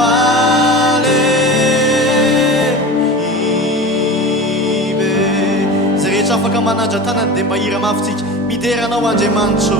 vale ibe. Zay rehetra afaka manaja tanany dia mba hira mafy tsika. Midera anao Andriamanitra.